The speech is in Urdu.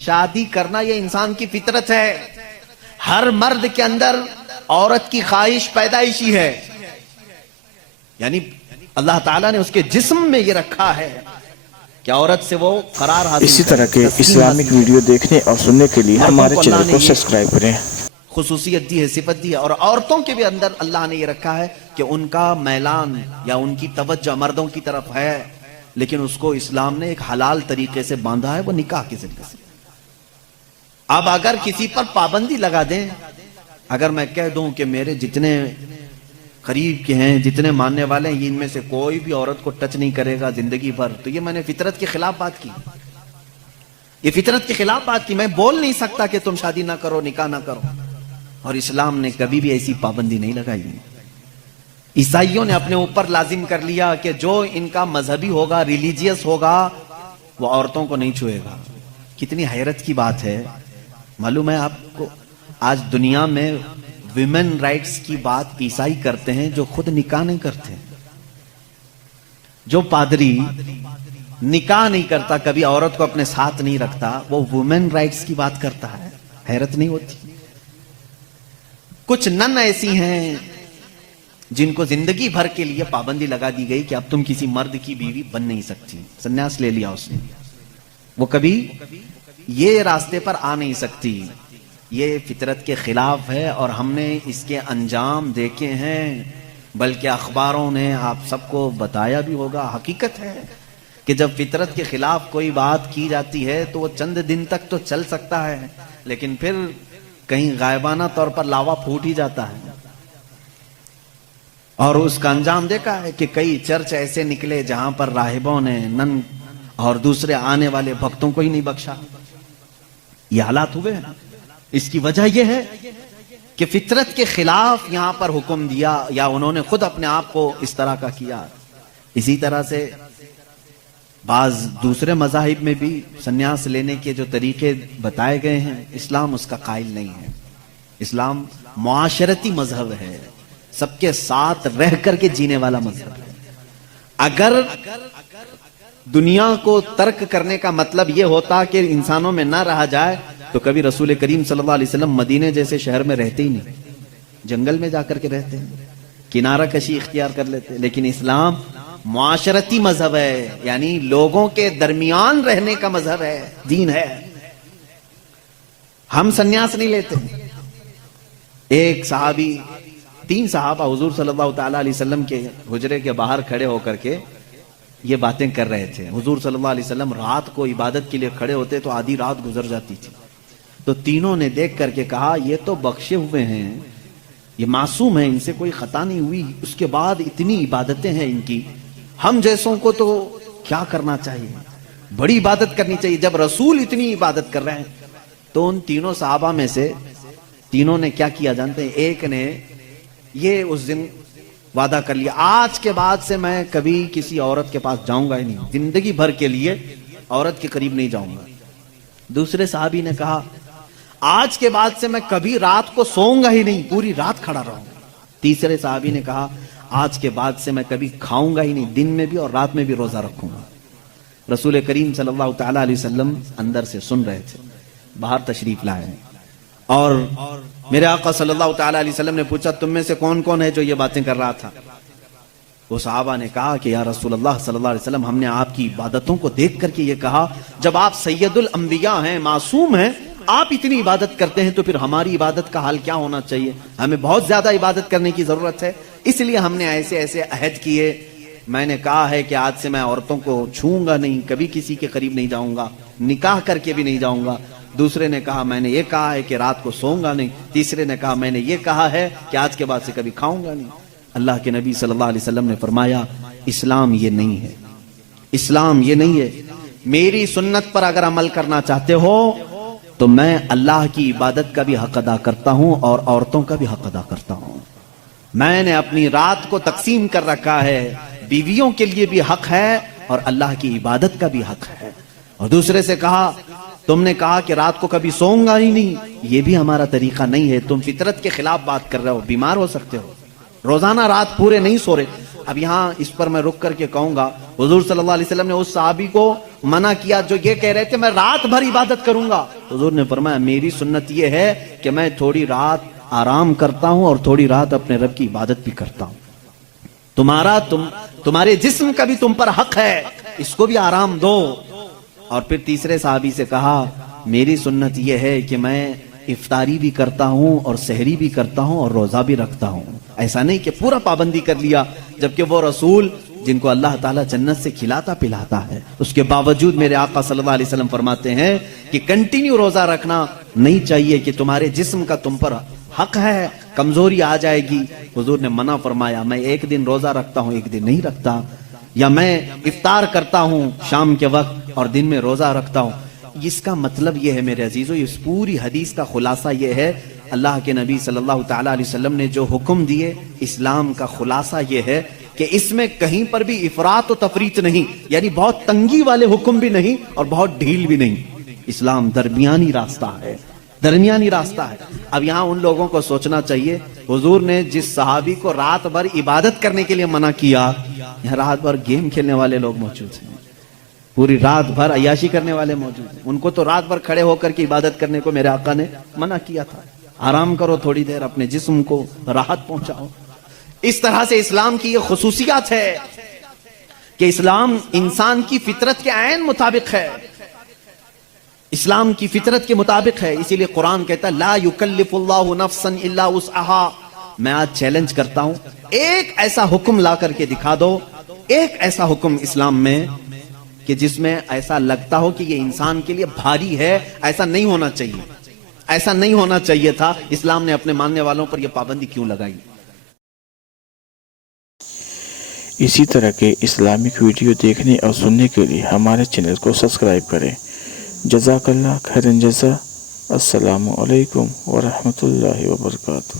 شادی کرنا یہ انسان کی فطرت ہے. ہر مرد کے اندر عورت کی خواہش پیدائشی ہے، یعنی اللہ تعالیٰ نے اس کے جسم میں یہ رکھا ہے کہ عورت سے وہ قرار حاصل اسی طرح کے اسلامک ویڈیو دیکھنے اور سننے کے لیے ہمارے چینل کو سبسکرائب کریں. خصوصیت دی ہے، صفت دی ہے. اور عورتوں کے بھی اندر اللہ نے یہ رکھا ہے کہ ان کا میلان یا ان کی توجہ مردوں کی طرف ہے، لیکن اس کو اسلام نے ایک حلال طریقے سے باندھا ہے، وہ نکاح کے ذریعے سے. اب اگر کسی پر پابندی لگا دیں، اگر میں کہہ دوں کہ میرے جتنے قریب کے ہیں، جتنے ماننے والے ہیں، ان میں سے کوئی بھی عورت کو ٹچ نہیں کرے گا زندگی بھر، تو یہ میں نے فطرت کے خلاف بات کی. یہ فطرت کے خلاف بات کی. میں بول نہیں سکتا کہ تم شادی نہ کرو، نکاح نہ کرو. اور اسلام نے کبھی بھی ایسی پابندی نہیں لگائی. عیسائیوں نے اپنے اوپر لازم کر لیا کہ جو ان کا مذہبی ہوگا، ریلیجیس ہوگا، وہ عورتوں کو نہیں چھوئے گا. کتنی حیرت کی بات ہے. معلوم ہے آپ کو، آج دنیا میں ویمن رائٹس کی بات عیسائی کرتے ہیں جو خود نکاح نہیں کرتے. جو پادری نکاح نہیں کرتا، کبھی عورت کو اپنے ساتھ نہیں رکھتا، وہ ویمن رائٹس کی بات کرتا ہے. حیرت نہیں ہوتی؟ کچھ نن ایسی ہیں جن کو زندگی بھر کے لیے پابندی لگا دی گئی کہ اب تم کسی مرد کی بیوی بن نہیں سکتی. سنیاس لے لیا اس نے، وہ کبھی یہ راستے پر آ نہیں سکتی. یہ فطرت کے خلاف ہے اور ہم نے اس کے انجام دیکھے ہیں، بلکہ اخباروں نے آپ سب کو بتایا بھی ہوگا. حقیقت ہے کہ جب فطرت کے خلاف کوئی بات کی جاتی ہے تو وہ چند دن تک تو چل سکتا ہے، لیکن پھر کہیں غائبانہ طور پر لاوا پھوٹ ہی جاتا ہے. اور اس کا انجام دیکھا ہے کہ کئی چرچ ایسے نکلے جہاں پر راہبوں نے نن اور دوسرے آنے والے بھکتوں کو ہی نہیں بخشا. یہ حالات ہوئے ہیں. اس کی وجہ یہ ہے کہ فطرت کے خلاف یہاں پر حکم دیا، یا انہوں نے خود اپنے آپ کو اس طرح کا کیا. اسی طرح سے بعض دوسرے مذاہب میں بھی سنیاس لینے کے جو طریقے بتائے گئے ہیں، اسلام اس کا قائل نہیں ہے. اسلام معاشرتی مذہب ہے، سب کے ساتھ رہ کر کے جینے والا مذہب ہے. اگر دنیا کو ترک کرنے کا مطلب یہ ہوتا کہ انسانوں میں نہ رہا جائے تو کبھی رسول کریم صلی اللہ علیہ وسلم مدینے جیسے شہر میں رہتے ہی نہیں، جنگل میں جا کر کے رہتے ہیں، کنارہ کشی اختیار کر لیتے. لیکن اسلام معاشرتی مذہب ہے، یعنی لوگوں کے درمیان رہنے کا مذہب ہے، دین ہے. ہم سنیاس نہیں لیتے. ایک صحابی، 3 صحابہ حضور صلی اللہ تعالی علیہ وسلم کے حجرے کے باہر کھڑے ہو کر کے یہ باتیں کر رہے تھے. حضور صلی اللہ علیہ وسلم رات کو عبادت کے لیے کھڑے ہوتے تو آدھی رات گزر جاتی تھی. تو تینوں نے دیکھ کر کے کہا یہ تو بخشے ہوئے ہیں، یہ معصوم ہیں، ان سے کوئی خطا نہیں ہوئی، اس کے بعد اتنی عبادتیں ہیں ان کی، ہم جیسوں کو تو کیا کرنا چاہیے، بڑی عبادت کرنی چاہیے جب رسول اتنی عبادت کر رہے ہیں. تو ان تینوں صحابہ میں سے تینوں نے کیا کیا جانتے ہیں؟ ایک نے یہ اس دن وعدہ کر لیا، آج کے بعد سے میں کبھی کسی عورت کے پاس جاؤں گا ہی نہیں، زندگی بھر کے لیے عورت کے قریب نہیں جاؤں گا. دوسرے صحابی نے کہا آج کے بعد سے میں کبھی رات کو سوؤں گا ہی نہیں، پوری رات کھڑا رہوں گا. تیسرے صحابی نے کہا آج کے بعد سے میں کبھی کھاؤں گا ہی نہیں، دن میں بھی اور رات میں بھی روزہ رکھوں گا. رسول کریم صلی اللہ تعالی علیہ وسلم اندر سے سن رہے تھے، باہر تشریف لائے اور میرے آقا صلی اللہ تعالی علیہ وسلم نے پوچھا تم میں سے کون کون ہے جو یہ باتیں کر رہا تھا؟ وہ صحابہ نے کہا کہ یا رسول اللہ صلی اللہ علیہ وسلم، ہم نے آپ کی عبادتوں کو دیکھ کر کے یہ کہا جب آپ سید الانبیاء ہیں، معصوم ہیں، آپ اتنی عبادت کرتے ہیں تو پھر ہماری عبادت کا حال کیا ہونا چاہیے؟ ہمیں بہت زیادہ عبادت کرنے کی ضرورت ہے. اس لیے ہم نے ایسے ایسے عہد کیے. میں نے کہا ہے کہ آج سے میں عورتوں کو چھوؤں گا نہیں، کبھی کسی کے قریب نہیں جاؤں گا، نکاح کر کے بھی نہیں جاؤں گا. دوسرے نے کہا میں نے یہ کہا ہے کہ رات کو سوؤں گا نہیں. تیسرے نے کہا میں نے یہ کہا ہے کہ آج کے بعد سے کبھی کھاؤں گا نہیں. اللہ کے نبی صلی اللہ علیہ وسلم نے فرمایا اسلام یہ نہیں ہے، اسلام یہ نہیں ہے. میری سنت پر اگر عمل کرنا چاہتے ہو تو میں اللہ کی عبادت کا بھی حق ادا کرتا ہوں اور عورتوں کا بھی حق ادا کرتا ہوں. میں نے اپنی رات کو تقسیم کر رکھا ہے، بیویوں کے لیے بھی حق ہے اور اللہ کی عبادت کا بھی حق ہے. اور دوسرے سے کہا تم نے کہا کہ رات کو کبھی سوؤں گا ہی نہیں، یہ بھی ہمارا طریقہ نہیں ہے، تم فطرت کے خلاف بات کر رہے ہو، بیمار ہو سکتے ہو، روزانہ رات پورے نہیں سو رہے. اب یہاں اس پر میں رک کر کے کہوں گا، حضور صلی اللہ علیہ وسلم نے اس صحابی کو منع کیا جو یہ کہہ رہے تھے میں رات بھر عبادت کروں گا. حضور نے فرمایا میری سنت یہ ہے کہ میں تھوڑی رات آرام کرتا ہوں اور تھوڑی رات اپنے رب کی عبادت بھی کرتا ہوں. تمہارے جسم کا بھی تم پر حق ہے، اس کو بھی آرام دو. اور پھر تیسرے صحابی سے کہا میری سنت یہ ہے کہ میں افطاری بھی کرتا ہوں اور سحری بھی کرتا ہوں اور روزہ بھی رکھتا ہوں. ایسا نہیں کہ پورا پابندی کر لیا، جبکہ وہ رسول جن کو اللہ تعالیٰ جنت سے کھلاتا پلاتا ہے، اس کے باوجود میرے آقا صلی اللہ علیہ وسلم فرماتے ہیں کہ کنٹینیو روزہ رکھنا نہیں چاہیے، کہ تمہارے جسم کا تم پر حق ہے، کمزوری آ جائے گی. حضور نے منع فرمایا میں ایک دن روزہ رکھتا ہوں ایک دن نہیں رکھتا، یا میں افطار کرتا ہوں شام کے وقت اور دن میں روزہ رکھتا ہوں. اس کا مطلب یہ ہے میرے عزیزو، اس پوری حدیث کا خلاصہ یہ ہے، اللہ کے نبی صلی اللہ تعالیٰ علیہ وسلم نے جو حکم دیے، اسلام کا خلاصہ یہ ہے کہ اس میں کہیں پر بھی افراط و تفریط نہیں، یعنی بہت تنگی والے حکم بھی نہیں اور بہت ڈھیل بھی نہیں. اسلام درمیانی راستہ ہے، درمیانی راستہ ہے. اب یہاں ان لوگوں کو سوچنا چاہیے، حضور نے جس صحابی کو رات بھر عبادت کرنے کے لیے منع کیا، یہاں رات بھر گیم کھیلنے والے لوگ موجود ہیں، پوری رات بھر عیاشی کرنے والے موجود ہیں. ان کو تو رات بھر کھڑے ہو کر کے عبادت کرنے کو میرے آقا نے منع کیا تھا. آرام کرو تھوڑی دیر، اپنے جسم کو راحت پہنچاؤ. اس طرح سے اسلام کی یہ خصوصیات ہے کہ اسلام انسان کی فطرت کے عین مطابق ہے، اسلام کی فطرت کے مطابق ہے. اسی لیے قرآن کہتا ہے لا یکلف اللہ نفسا الا وسعها. میں آج چیلنج کرتا ہوں، ایک ایسا حکم لا کر کے دکھا دو، ایک ایسا حکم اسلام میں کہ جس میں ایسا لگتا ہو کہ یہ انسان کے لیے بھاری ہے. ایسا نہیں ہونا چاہیے، ایسا نہیں ہونا چاہیے تھا. اسلام نے اپنے ماننے والوں پر یہ پابندی کیوں لگائی؟ اسی طرح کے اسلامک ویڈیو دیکھنے اور سننے کے لیے ہمارے چینل کو سبسکرائب کریں. جزاک اللہ خیرن جزا. السلام علیکم ورحمۃ اللہ وبرکاتہ.